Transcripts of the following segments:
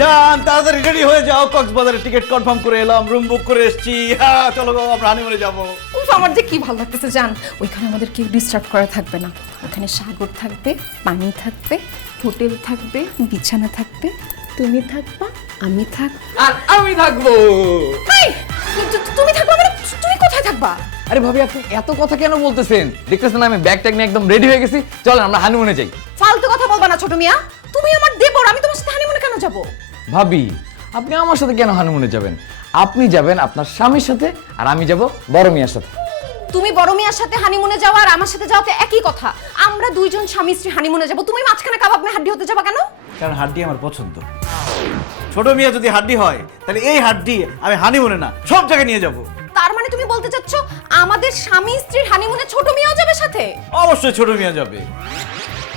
জান তাড়াতাড়ি রেডি হয়ে যাও, কক্সবাজারের টিকিট কনফার্ম করে এলাম, রুম বুক করে এসেছি। হ্যাঁ চলো গো, আমরা হানিমুনে যাবো। উফ, আমার যে কি ভালো লাগতেছে জান। ওইখানে আমাদের কেউ ডিস্টার্ব করা থাকবে না। ওখানে সাগর থাকবে, পানি থাকবে, হোটেল থাকবে, বিছানা থাকবে, তুমি থাকবা, আমি থাকবো। আর আমি থাকবো। এই, তুমি থাকবা মানে তুমি কোথায় থাকবা? আরে ভাবি আপনি এত কথা কেন বলতেছেন? দেখতেছেন আমি ব্যাগ ট্যাগ নিয়ে একদম রেডি হয়ে গেছি, চলেন আমরা হানিমুনে যাই। ফালতু কথা বলবা না ছোট মিয়া। তুমি আমার দেবর, আমি তোমার সাথে হানিমুনে কেন যাব? ভাবি আপনি আমার সাথে কেন হানিমুনে যাবেন? আপনি যাবেন আপনার স্বামীর সাথে আর আমি যাব বড় মিয়ার সাথে। তুমি বড় মিয়ার সাথে হানিমুনে যাওয়া আর আমার সাথে যাওয়া তো একই কথা। আমরা দুইজন স্বামী স্ত্রী হানিমুনে যাব, তুমি মাঝখানে কাবাব মে হাড্ডি হতে যাবা কেন? কারণ হাড্ডি আমার পছন্দ। ছোট মিয়া যদি হাড্ডি হয় তাহলে এই হাড্ডি আমি হানিমুনে না সব জায়গায় নিয়ে যাব। তার মানে তুমি বলতে চাচ্ছ আমাদের স্বামী স্ত্রীর হানিমুনে ছোট মিয়াও যাবে সাথে? অবশ্যই ছোট মিয়া যাবে,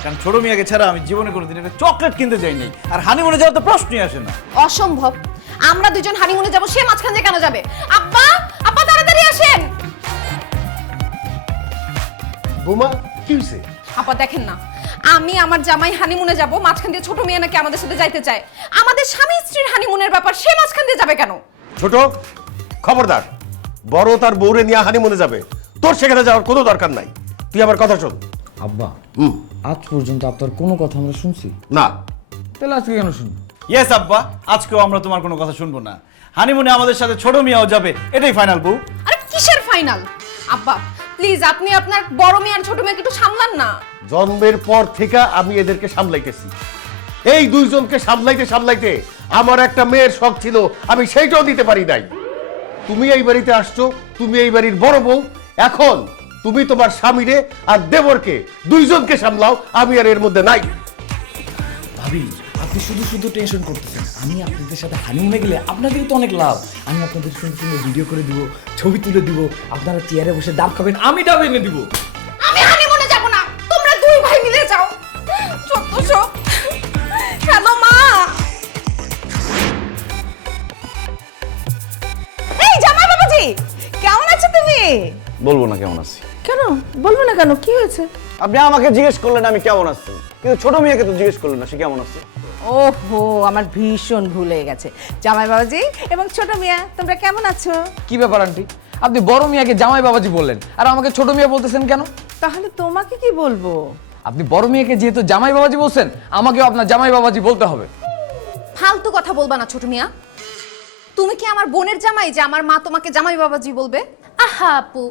কারণ ছোট মিয়াকে ছাড়া আমি জীবনে কোনোদিন একটা চকলেট কিনতে যাইনি, আর হানিমুনে যাওয়ার তো প্রশ্নই আসে না। অসম্ভব। আমরা দুজন হানিমুনে যাব, সে মাঝখান দিয়ে কেন যাবে? আব্বা, আব্বা তাড়াতাড়ি আসেন। বোমা কি হইছে? আপা দেখেন না, আমি আমার জামাই হানিমুনে যাব, মাঝখান দিয়ে ছোট মেয়ে নাকি আমাদের সাথে যাইতে চায়। আমাদের স্বামী স্ত্রীর হানিমুনের ব্যাপার, সে মাঝখান দিয়ে যাবে কেন? ছোট খবরদার, বড় তার বউরে নিয়ে হানিমুনে যাবে, তোর সেখানে যাওয়ার কোনো দরকার নাই। তুই আমার কথা শোন। আব্বা আজ পর্যন্ত আপনার কোনো কথা আমরা শুনছি না। তাহলে আজকে কেন শুনবো? ইয়েস আব্বা, আজকেও আমরা তোমার কোনো কথা শুনবো না। হানিমুনে আমাদের সাথে ছোট মিয়াও যাবে, এটাই ফাইনাল বউ। আরে কিসের ফাইনাল? আব্বা প্লিজ আপনি আপনার বড় মেয়ে আর ছোট মেয়েকে একটু সামলান না। জন্মের পর থেকে আমি এদেরকে সামলাইতেছি। এই দুইজনকে সামলাইতে সামলাইতে আমার একটা মেয়ের শখ ছিল, আমি সেইটাও দিতে পারি নাই। তুমি এই বাড়িতে আসছো, তুমি এই বাড়ির বড় বউ, এখন তুমি তোমার স্বামীরে আর দেবরকে দুইজনকে সামলাও, আমি আর এর মধ্যে নাই। ভাবি আপনি শুধু শুধু টেনশন করতেছেন। আমি আপনাদের সাথে হানিমুনে গেলে আপনাদেরই তো অনেক লাভ। আমি আপনাদের সুন্দর সুন্দর ভিডিও করে দিব, ছবি তুলে দিব, আপনারা চেয়ারে বসে ডাব খাবেন, আমি ডাব এনে দিব। আমি হানিমুনে যাব না, তোমরা দুই ভাই মিলে যাও। চত্বশো। হ্যালো মা। এই জামাই বাবাজি, কেমন আছো তুমি? বলবো না কেমন আছি। কেন বলবো না কেন, কি হয়েছে? আপনি আমাকে জিজ্ঞেস করলেন আমি কেমন আছি, কিন্তু ছোট মিয়াকে তো জিজ্ঞেস করলেন না সে কেমন আছে। ওহো, আমার ভীষণ ভুল হয়ে গেছে। জামাই বাবাজি এবং ছোট মিয়া, তোমরা কেমন আছো? কি ব্যাপার আন্টি, আপনি বড় মিয়াকে জামাই বাবাজি বললেন আর আমাকে ছোট মিয়া বলতেছেন কেন? তাহলে তোমাকে কি বলবো? আপনি বড় মিয়াকে যেহেতু জামাই বাবাজি বলছেন, আমাকেও আপনার জামাই বাবাজি বলতে হবে। ফালতু কথা বলবা না ছোট মিয়া। তুমি কি আমার বোনের জামাই যে আমার মা তোমাকে জামাই বাবাজি বলবে? আহা আপু,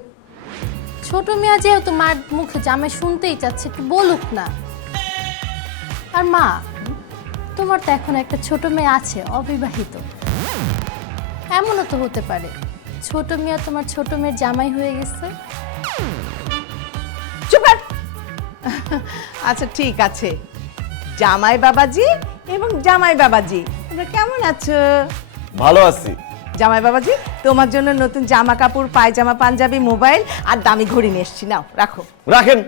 ছোট মিয়া যেহেতু মার মুখে জামাই শুনতেই চাচ্ছে, একটু বলুক না। আর মা, তোমার তো এখন একটা ছোট মেয়ে আছে, অবিবাহিত। এমনও তো হতে পারে ছোট মিয়া তোমার ছোট মেয়ের জামাই হয়ে গেছে। চুপ কর। আচ্ছা ঠিক আছে, জামাই বাবাজি এবং জামাই বাবাজি, তোমরা কেমন আছো? ভালো আছি। জামাই বাবাজি, তোমার জন্য নতুন জামা কাপড়, পায়জামা, পাঞ্জাবি, মোবাইল আর দামি ঘড়ি নিয়ে এসেছি, নাও রাখো। রাখেন,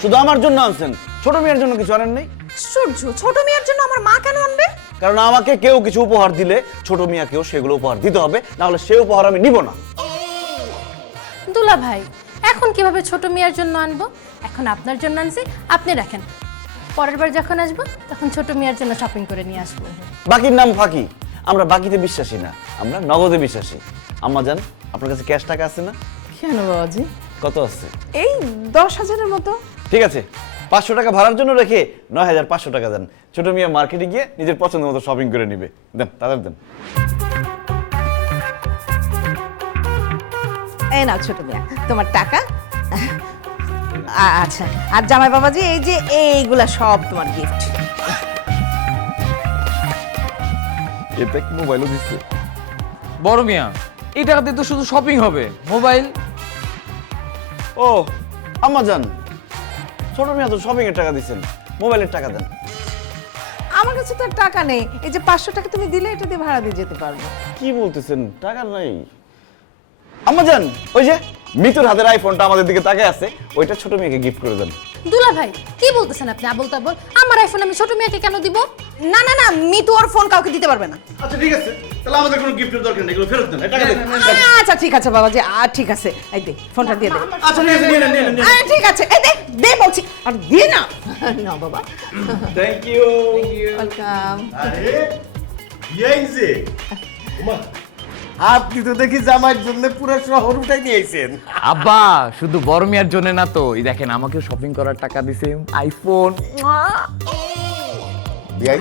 শুধু আমার জন্য আনছেন, ছোট মিয়ার জন্য কিছু আনেন নাই? আশ্চর্য, ছোট মিয়ার জন্য আমার মা কেন আনবে? কারণ আমাকে কেউ কিছু উপহার দিলে ছোট মিয়াকেও সেগুলো উপহার দিতে হবে, না হলে সে উপহার আমি নিব না। দুলা ভাই, এখন কিভাবে ছোট মিয়ার জন্য আনবো? এখন আপনার জন্য আনছি, আপনি রাখেন। পরের বার যখন আসবো তখন ছোট মিয়ার জন্য শপিং করে নিয়ে আসবো। বাকির নাম ফাঁকি, আমরা বাকিতে বিশ্বাসী না, আমরা নগদে বিশ্বাসী। আম্মা জান, আপনার কাছে ক্যাশ টাকা আছে না? কেন বাবাজি? কত আছে? এই 10,000-এর মতো। ঠিক আছে, 500 টাকা ভাড়ার জন্য রেখে 9,500 টাকা দেন। ছোট মিয়া মার্কেটে গিয়ে নিজের পছন্দ মতো শপিং করে নিবে। দেন, তাদের দেন। এই নাও ছোট মিয়া, তোমার টাকা। আচ্ছা, আর জামাই বাবাজি এই যে এইগুলা সব তোমার গিফট। এটা কি মোবাইলও দিচ্ছে? বড় মিয়া, এই টাকাতে তো শুধু শপিং হবে, মোবাইল। ও আম্মা জান, ছোট মিয়া তো শপিং এর টাকা দিচ্ছেন, মোবাইলের টাকা দেন। আমার কাছে তো আর টাকা নেই, এই যে 500 টাকা তুমি দিলে এটা দিয়ে ভাড়া দিয়ে যেতে পারবো। কি বলতেছেন, টাকা নাই? আম্মা জান, ওই যে মিতুর হাতের আইফোনটা আমাদের দিকে তাকায় আছে, ওইটা ছোট মেয়েকে গিফট করে দেন। দুলা ভাই, কি বলতেছেন আপনি আবল তাবল? আমার আইফোন আমি ছোট মিয়াকে কেন দিব? না না না মিতু ওর ফোন কাউকে দিতে পারবে না। আচ্ছা ঠিক আছে, তাহলে আমাদের কোনো গিফটের দরকার নেই, এগুলো ফেরত দেন, এই টাকা দেন। আচ্ছা ঠিক আছে বাবাজি, ঠিক আছে, এই দে ফোনটা দিয়ে দে। আচ্ছা ঠিক আছে, নিয়ে নেন, নিয়ে নেন, নিয়ে নেন। ঠিক আছে, এই দে দে বলছি, আর দে না। না বাবা, থ্যাংক ইউ। ওয়েলকাম। আরে বিয়াইনছে ওমা, আপনি তো দেখি জামাইয়ের জন্য পুরো শহর উঠাই নিয়েছেন। আব্বা শুধু বড় মিয়ার জন্য না তো, এই দেখেন আমাকে শপিং করার টাকা দিছে, আইফোন। বিয়াই,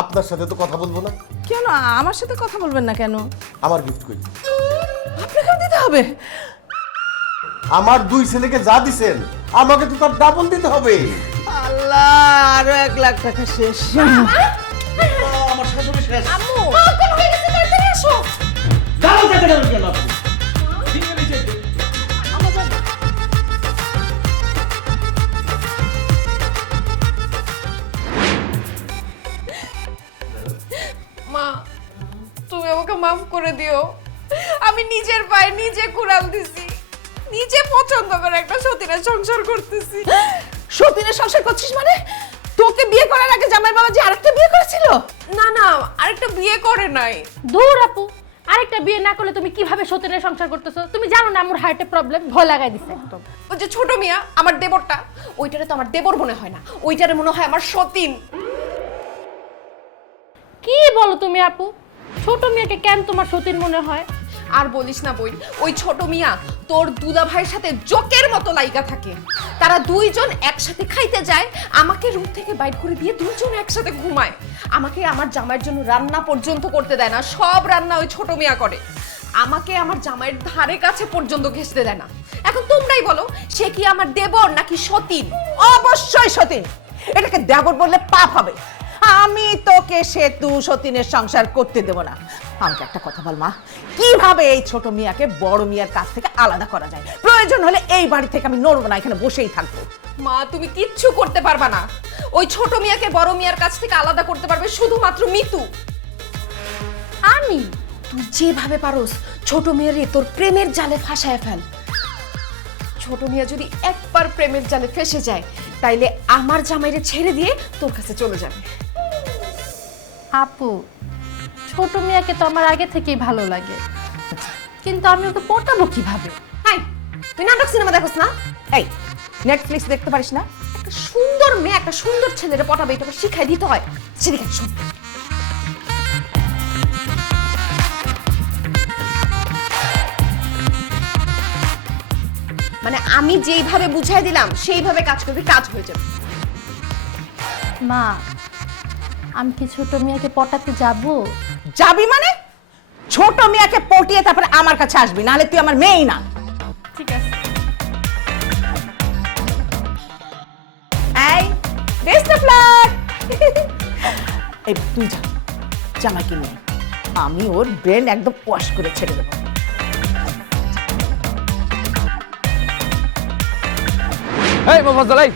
আপনার সাথে তো কথা বলবো না। কেন আমার সাথে কথা বলবেন না কেন? আমার গিফট কই? আপনাকেও দিতে হবে? আমার দুই ছেলেকে যা দিছেন আমাকে তো তার ডাবল দিতে হবে। আল্লাহ, আরো 1 লাখ টাকা শেষ। আমার শাশুড়ি শেষ। আম্মু কখন হয়ে গেছে, তাড়াতাড়ি আসো। দাঁড়াও, কেটে গেল কেন আপনি? মা, তুমি আমাকে মাফ করে দিও। আমি নিজের পায়ে নিজে কুড়াল দিছি, নিজে পছন্দ করে একটা সতীনের সংসার করতেছি। সতীনের সংসার করছিস মানে? তোকে বিয়ে করার আগে জামাই বাবাজি আরেকটা বিয়ে করেছিল? না না, আরেকটা বিয়ে করে নাই। দূর আপু, আরেকটা বিয়ে না করলে তুমি কিভাবে সতীনের সংসার করতেছো? তুমি জানো না আমার হার্টে প্রবলেম, ভয় লাগাই দিছে একদম। ওই যে ছোট মিয়া, আমার দেবরটা, ওইটারে তো আমার দেবর মনে হয় না, ওইটারে মনে হয় আমার সতীন। কি বলো তুমি আপু? ছোট মেয়েকে কেন তোমার সতীন মনে হয়? আর বলিস না বই, ওই ছোট মিয়া তোর দুলা ভাইয়ের সাথে জোকের মতো লাইগা থাকে। তারা দুইজন একসাথে খাইতে যায়, আমাকে রুম থেকে বাইর করে দিয়ে দুইজন একসাথে ঘুমায়। আমাকে আমার জামাইয়ের জন্য রান্না পর্যন্ত করতে দেয় না, সব রান্না ওই ছোট মিয়া করে। আমাকে আমার জামাইয়ের ধারে কাছে পর্যন্ত ঘেঁষতে দেয় না। এখন তোমরাই বলো, সে কি আমার দেবর নাকি সতীন? অবশ্যই সতীন। এটাকে দেবর বললে পাপ হবে। আমি তোকে সেতু সতীনের সংসার করতে দেব না। আমাকে একটা কথা বল মা, কিভাবে এই ছোট মিয়াকে বড় মিয়ার কাছ থেকে আলাদা করা যায়? প্রয়োজন হলে এই বাড়ি থেকে আমি নড়বো না, এখানে বসেই থাকবো। মা, তুমি কিচ্ছু করতে পারবা না। ওই ছোট মিয়াকে বড় মিয়ার কাছ থেকে আলাদা করতে পারবে শুধুমাত্র মিতু। আমি? তুই যেভাবে পারোস ছোট মেয়েরে তোর প্রেমের জালে ফাঁসায় ফেল। ছোট মিয়া যদি একবার প্রেমের জালে ফেসে যায়, তাইলে আমার জামাইরে ছেড়ে দিয়ে তোর কাছে চলে যাবে। আপু, ছোট মেয়েকে তো আমার আগে থেকেই ভালো লাগে, কিন্তু আমি ওকে পটাবো কিভাবে? হাই, তুই নাটক সিনেমা দেখোস না? এই নেটফ্লিক্স দেখতে পারিস না? একটা সুন্দর মেয়ে একটা সুন্দর ছেলেরে পটাবে, এটা শিখাই দিতে হয়। সেদিকে শোন, মানে আমি যেইভাবে বুঝাই দিলাম সেইভাবে কাজ করবি, কাজ হয়ে যাবে। মা, আমি কি ছোট মেয়েকে পটাতে যাবো? যাবি মানে? ছোট মিয়াকে পটিয়ে তারপরে আমার কাছে আসবি, নাহলে তুই আমার মেয়েই না। ঠিক আছে। এই বেস্ট অফ লাক। এই তুই যা, জামাইকে নিয়ে আয়। আমি ওর ব্রেন একদম ওয়াশ করে ছেড়ে দেবো। এই মোফাজ্জল, এই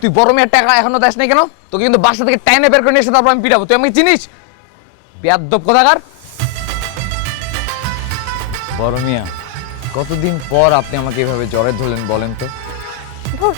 তুই বড় মেয়ের টাকা এখনো দেস নাই কেন? তোকে কিন্তু বাসা থেকে টাইনে বের করে নিয়ে এসে তারপর আমি পিটাবো। তুই আমাকে চিনিস? বেয়াদ্দব কোথাকার। বড় মিয়া, কতদিন পর আপনি আমাকে এভাবে জ্বরে ধরলেন বলেন তো? ধুর,